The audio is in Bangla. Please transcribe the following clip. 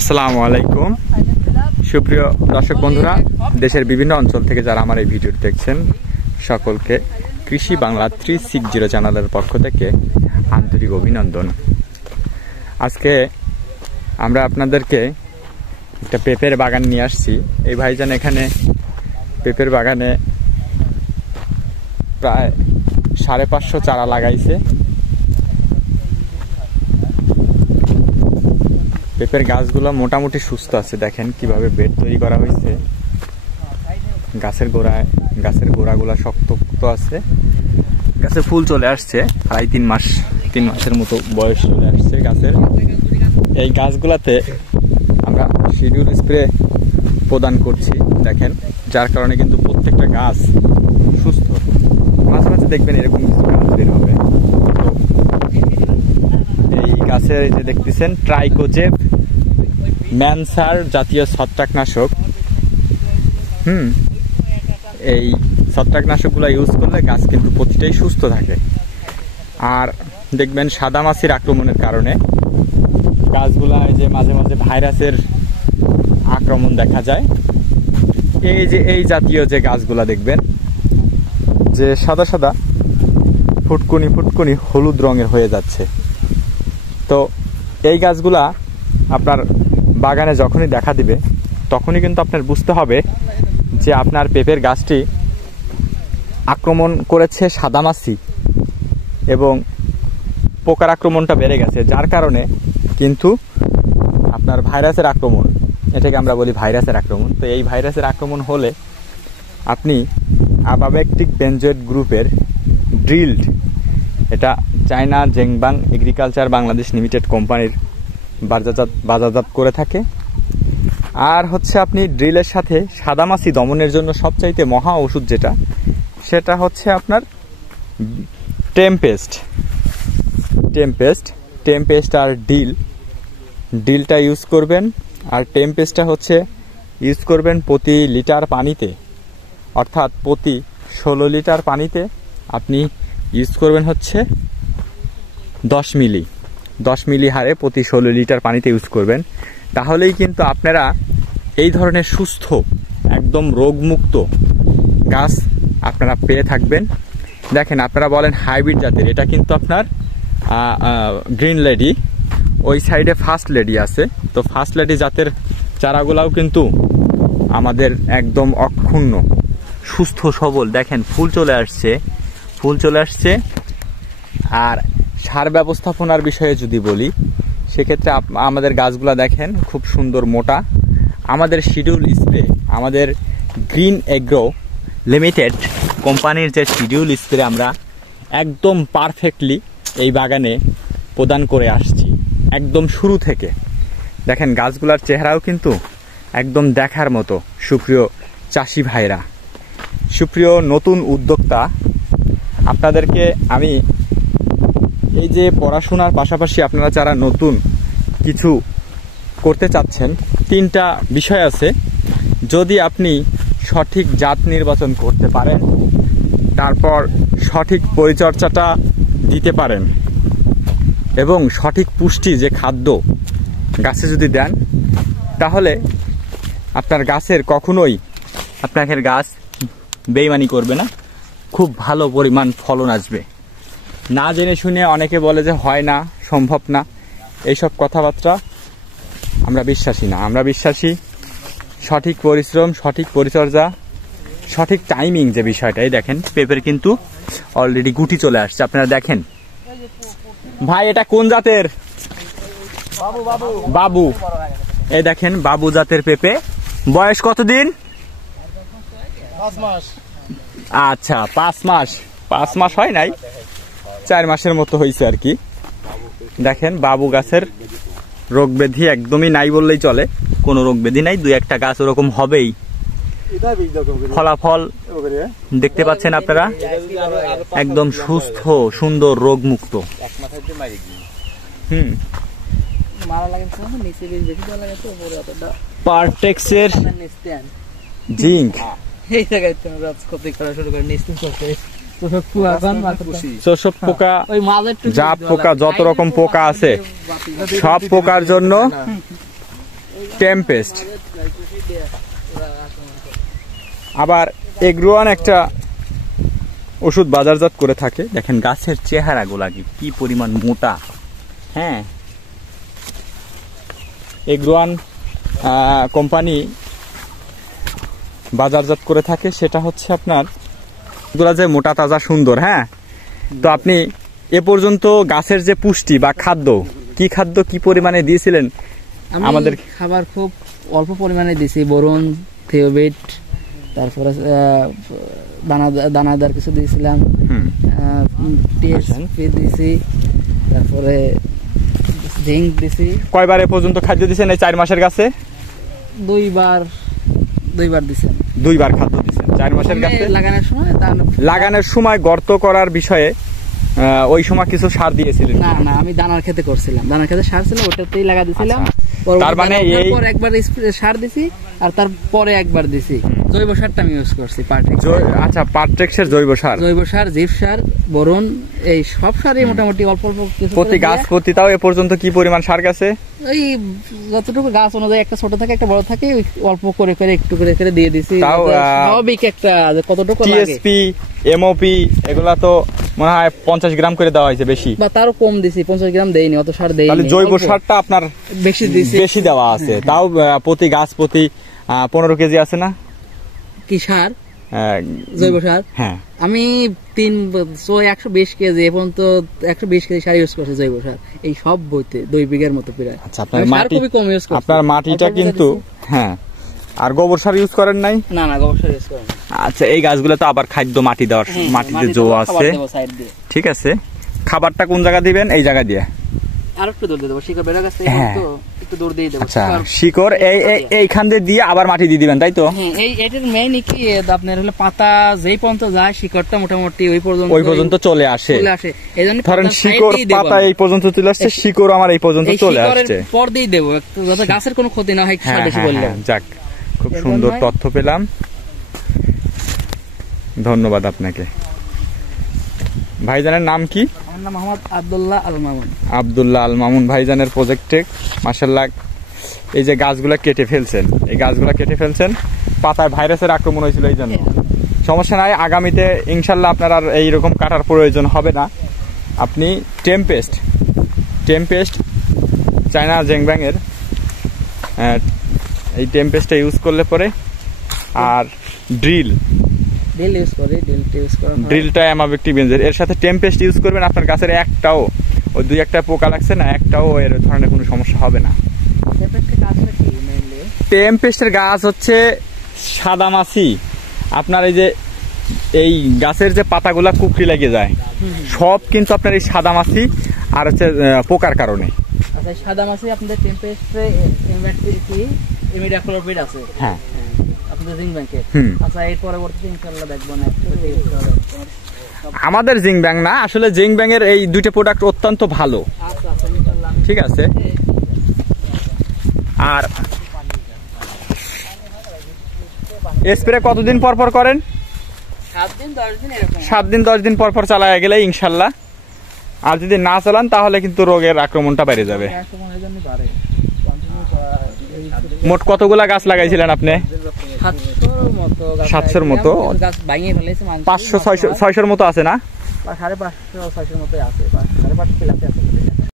আসসালামু আলাইকুম সুপ্রিয় দর্শক বন্ধুরা, দেশের বিভিন্ন অঞ্চল থেকে যারা আমার এই ভিডিও দেখছেন সকলকে কৃষি বাংলা 360 চ্যানেলের পক্ষ থেকে আন্তরিক অভিনন্দন। আজকে আমরা আপনাদেরকে একটা পেঁপের বাগান নিয়ে আসছি। এই ভাইজান এখানে পেঁপের বাগানে প্রায় 550 চারা লাগাইছে। পেঁপের গাছগুলো মোটামুটি সুস্থ আছে, দেখেন কিভাবে বেড তৈরি করা হয়েছে। গাছের গোড়াগুলো শক্ত আছে। গাছে ফুল চলে আসছে, প্রায় 3 মাসের মতো বয়স চলে আসছে গাছের। এই গাছগুলাতে আমরা শিডিউল স্প্রে প্রদান করছি দেখেন, যার কারণে কিন্তু প্রত্যেকটা গাছ সুস্থ। মাঝে মাঝে দেখবেন এরকম কিছু গাছ বের হবে। এই গাছের যে দেখতেছেন ট্রাইকোজেব ম্যানসার জাতীয় ছত্রাকনাশক, এই ছত্রাকনাশকগুলো ইউজ করলে গাছ কিন্তু প্রতিটাই সুস্থ থাকে। আর দেখবেন সাদামাছির আক্রমণের কারণে গাছগুলায় যে মাঝে মাঝে ভাইরাসের আক্রমণ দেখা যায়। এই জাতীয় যে গাছগুলা দেখবেন যে সাদা সাদা ফুটকুনি হলুদ রঙের হয়ে যাচ্ছে, তো এই গাছগুলা আপনার বাগানে যখনই দেখা দিবে তখনই কিন্তু আপনার বুঝতে হবে যে আপনার পেঁপের গাছটি আক্রমণ করেছে সাদামাছি এবং পোকার আক্রমণটা বেড়ে গেছে, যার কারণে কিন্তু আপনার ভাইরাসের আক্রমণ, এটাকে আমরা বলি ভাইরাসের আক্রমণ। তো এই ভাইরাসের আক্রমণ হলে আপনি আবাবেকটিক বেনজয়েড গ্রুপের ড্রিল্ড, এটা চায়না জেংবাং এগ্রিকালচার বাংলাদেশ লিমিটেড কোম্পানির বাজারজাত করে থাকে। আর হচ্ছে আপনি ড্রিলের সাথে সাদামাছি দমনের জন্য সবচাইতে মহা ওষুধ যেটা, সেটা হচ্ছে আপনার টেমপেস্ট আর ডিলটা ইউজ করবেন। আর টেমপেস্টটা হচ্ছে ইউজ করবেন প্রতি লিটার পানিতে, অর্থাৎ প্রতি 16 লিটার পানিতে আপনি ইউজ করবেন হচ্ছে 10 মিলি হারে প্রতি 16 লিটার পানিতে ইউজ করবেন। তাহলেই কিন্তু আপনারা এই ধরনের সুস্থ একদম রোগমুক্ত গাছ আপনারা পেয়ে থাকবেন। দেখেন আপনারা বলেন হাইব্রিড জাতের, এটা কিন্তু আপনার গ্রিন লেডি, ওই সাইডে ফার্স্ট লেডি আছে। তো ফার্স্ট লেডি জাতের চারাগুলাও কিন্তু আমাদের একদম অক্ষুণ্ণ সুস্থ সবল। দেখেন ফুল চলে আসছে। আর সার ব্যবস্থাপনার বিষয়ে যদি বলি, সেক্ষেত্রে আমাদের গাছগুলা দেখেন খুব সুন্দর মোটা। আমাদের শিডিউল স্প্রে, আমাদের গ্রিন এগ্রো লিমিটেড কোম্পানির যে শিডিউল স্প্রে আমরা একদম পারফেক্টলি এই বাগানে প্রদান করে আসছি একদম শুরু থেকে। দেখেন গাছগুলার চেহারাও কিন্তু একদম দেখার মতো। সুপ্রিয় চাষি ভাইরা, সুপ্রিয় নতুন উদ্যোক্তা, আপনাদেরকে আমি এই যে পড়াশোনার পাশাপাশি আপনারা যারা নতুন কিছু করতে চাচ্ছেন, 3টা বিষয় আছে। যদি আপনি সঠিক জাত নির্বাচন করতে পারেন, তারপর সঠিক পরিচর্যাটা দিতে পারেন এবং সঠিক পুষ্টি যে খাদ্য গাছে যদি দেন, তাহলে আপনার গাছের কখনোই আপনার গাছ বেইমানি করবে না, খুব ভালো পরিমাণ ফলন আসবে। না জেনে শুনে অনেকে বলে যে হয় না, সম্ভব না, এইসব কথাবার্তা আমরা বিশ্বাসী না। আমরা বিশ্বাসী সঠিক পরিশ্রম, সঠিক পরিচর্যা, সঠিক টাইমিং যে বিষয়টা। এই দেখেন পেঁপের কিন্তু অলরেডি গুটি চলে আসছে, আপনারা দেখেন। ভাই এটা কোন জাতের? বাবু। এই দেখেন বাবু জাতের পেঁপে। বয়স কতদিন? 5 মাস। আচ্ছা 5 মাস হয় নাই, 4 মাসের মতো হয়েছে আর কি। দেখেন বাবু গাছের রোগ ব্যাধি একদমই নাই বললেই চলে, কোনো রোগ ব্যাধি নাই। 2-1টা গাছ ওরকম হবেই। ফলাফল দেখতে পাচ্ছেন আপনারা, একদম সুস্থ সুন্দর রোগমুক্ত। পারটেক্সের জিঙ্ক শোষক পোকা, জাপ পোকা, যত রকম পোকা আছে সব পোকার জন্য টেম্পেস্ট। আবার এগ্রোয়ান একটা ওষুধ বাজারজাত করে থাকে। দেখেন গাছের চেহারাগুলা কি পরিমাণ মোটা। হ্যাঁ, এগ্রোয়ান কোম্পানি বাজারজাত করে থাকে, সেটা হচ্ছে আপনার এগুলা যে মোটা তাজা সুন্দর। হ্যাঁ, তো আপনি এ পর্যন্ত গাছের যে পুষ্টি বা খাদ্য কি পরিমাণে দিয়েছিলেন? আমাদের খাবার খুব অল্প পরিমাণে দিয়েছি, বোরন, থিওবেট, তারপরে দানাদার কিছু দিয়েছিলাম, টিএসপি দিয়েছি, তারপরে জিঙ্ক দিয়েছি। কয়বার এ পর্যন্ত খাদ্য দিয়েছেন এই 4 মাসের গাছে? দুইবার দিয়েছেন। 2বার খাদ্য দিয়েছেন 4 মাসের গাছে। লাগানোর সময় গর্ত করার বিষয়ে ওই সময় কিছু সার দিয়েছিলেন? না, আমি দানার খেতে করছিলাম, দানার খেতে সার ছিল, ওটাতেই লাগা দিয়েছিলাম। তার মানে একবার সার দিছি আর তারপরে একবার দিছি জৈব সারটা আমি ইউজ করছি। আচ্ছা, পার্ট্রেক্সের জৈব সার, জিপ সার, বোরন, এই সব সারই মোটামুটি অল্প অল্প কিছু প্রতি গাছ প্রতি। তাও এ পর্যন্ত কি পরিমাণ সার গেছে? ওই যতটুকু গাছ অনুযায়ী, একটা ছোট থাকে একটা বড় থাকে, ওই অল্প করে একটু করে দিয়ে দিছি। তাও স্বাভাবিক একটা কতটুকু লাগে। টিএসপি, এমওপি এগুলা তো মনে হয় 50 গ্রাম করে দেওয়া হয়েছে, বেশি বা তারও কম দিছি, 50 গ্রাম দেইনি, অত সার দেইনি। তাহলে জৈব সারটা আপনার বেশি দেওয়া আছে। তাও প্রতি গাছ প্রতি 15 কেজি আছে না? কি সার? জৈব সার। হ্যাঁ, আমি 120 কেজি এবং তো 120 কেজি সার ইউজ করছি জৈব সার, এই সব বইতে 2 বিঘার মতো প্রায়। আচ্ছা, আপনার মাটিটা কিন্তু, হ্যাঁ, আর গোবর সার ইউজ করেন নাই? না, গোবর সার ইউজ করেন। আচ্ছা, এই গাছগুলো তো আবার খাদ্য মাটি দেওয়ার, মাটিতে জো আছে, ঠিক আছে। খাবারটা কোন জায়গা দিবেন? এই জায়গা দিয়ে আরেকটু দূর দিয়ে দেব, শিকড় বেড়ে গেছে তো একটু দূর দিয়ে দেব। আচ্ছা, শিকড় এইখান দিয়ে আবার মাটি দিয়ে দিবেন, তাই তো? হ্যাঁ, এটার মেইন কি আপনার হলো পাতা যেই পর্যন্ত যায়, শিকড়টা মোটামুটি ওই পর্যন্ত চলে আসে। এইজন্য ধরেন শিকড় পাতা এই পর্যন্ত চলে আসছে, শিকড় আমার এই পর্যন্ত চলে আসছে, পর দিয়ে দেব যাতে গাছের কোনো ক্ষতি না হয়। যাক, খুব সুন্দর তথ্য পেলাম, ধন্যবাদ আপনাকে। ভাইজানের নাম কি? আমার নাম মোহাম্মদ আব্দুল্লাহ আল মামুন। আব্দুল্লাহ আল মামুন ভাইজানের প্রজেক্টে মাশাআল্লাহ এই যে গাছগুলা কেটে ফেলছেন, পাতায় ভাইরাসের আক্রমণ হয়েছিল, এই জন্য সমস্যা নাই। আগামীতে ইনশাল্লাহ আপনার আর এইরকম কাটার প্রয়োজন হবে না। আপনি টেম্পেস্ট চায়না জেংব্যাং এর এই টেম্পেস্টটা ইউজ করলে পরে, আর ড্রিলটা অ্যামাবেক্টিভ বেঞ্জের, এর সাথে টেম্পেস্ট ইউজ করবেন। আপনার গাছের একটাও, ওই 2-1টা পোকা লাগছে না, একটাও এর ধরনের কোনো সমস্যা হবে না। টেম্পেস্টের গাছ হচ্ছে সাদামাছি। আপনার এই গাছের যে পাতাগুলা কুকরি লেগে যায়, সব কিন্তু আপনার এই সাদামাছি আর হচ্ছে পোকার কারণে। আচ্ছা, সাদামাছি আপনাদের টেম্পেস্টে ইমিডাক্লোপিড আছে? হ্যাঁ, আচ্ছা, এর পরবর্তীতে ইনশাআল্লাহ দেখবো না। আমাদের জিংব্যাং না, আসলে জিংব্যাং এর এই 2টা প্রোডাক্ট অত্যন্ত ভালো। ঠিক আছে। আর স্প্রে কতদিন পর করেন? 7 দিন 10 দিন পর চালায় গেলে ইনশাল্লাহ। আর যদি না চালান তাহলে কিন্তু রোগের আক্রমণটা বেড়ে যাবে। মোট কতগুলা গাছ লাগাইছিলেন আপনি? 700-র মতো। 500-600-র মতো আছে না? 550-600-র মতো আছে, 550 প্লাস আছে।